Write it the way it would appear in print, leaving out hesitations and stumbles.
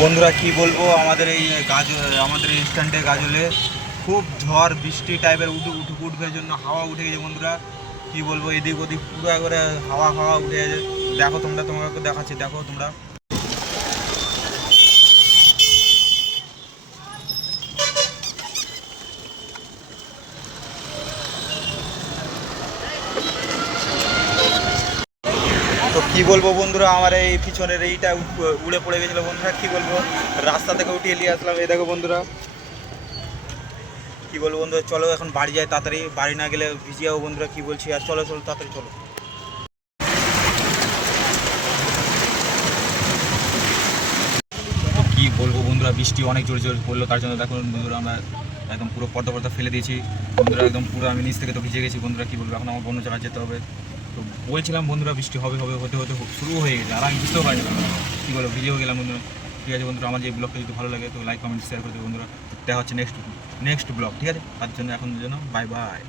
বন্ধুরা কি বলবো, আমাদের এই আমাদের স্ট্যান্ডে গাজলে খুব ঝড় বৃষ্টি টাইপের উঠবে জন্য হাওয়া উঠে গেছে বন্ধুরা। কি বলবো, এদিক ওদিক পুরো একবারে হাওয়া হাওয়া উঠে গেছে। দেখো তোমরা, তোমাকে দেখাচ্ছি, দেখো তোমরা। তো কি বলবো বন্ধুরা, আমার এই পিছনের এইটা উড়ে পড়ে গেছিলো বন্ধুরা। কি বলবো, রাস্তা থেকে উঠিয়ে নিয়ে আসলাম। এই দেখো বন্ধুরা, কি বলবো বন্ধুরা, চলো এখন বাড়ি যাই তাড়াতাড়ি, বাড়ি না গেলে ভিজে যাবো বন্ধুরা। কি বলছি, আর চলো চলো তাড়াতাড়ি চলো। কি বলবো বন্ধুরা, বৃষ্টি অনেক জোরে জোরে পড়লো, তার জন্য দেখুন বন্ধুরা আমরা একদম পুরো পর্দা পর্দা ফেলে দিয়েছি বন্ধুরা। একদম পুরো আমি নিচ থেকে তো ভিজে গেছি বন্ধুরা। কি বলবো, এখন আমার অন্য জায়গায় যেতে হবে। তো বলছিলাম বন্ধুরা, বৃষ্টি হবে হবে হতে হতে শুরু হয়ে গেছে, আর আমি বুঝতেও পারিনি বন্ধুরা। কী বলবো, ভিজেও গেলাম বন্ধুরা। ঠিক আছে বন্ধুরা, আমার যে ব্লগটা যদি ভালো লাগে তো লাইক কমেন্ট শেয়ার করে দেবো বন্ধুরা। দেখা হচ্ছে নেক্সট ব্লগ, ঠিক আছে? তার জন্য এখন জন্য বাই বাই।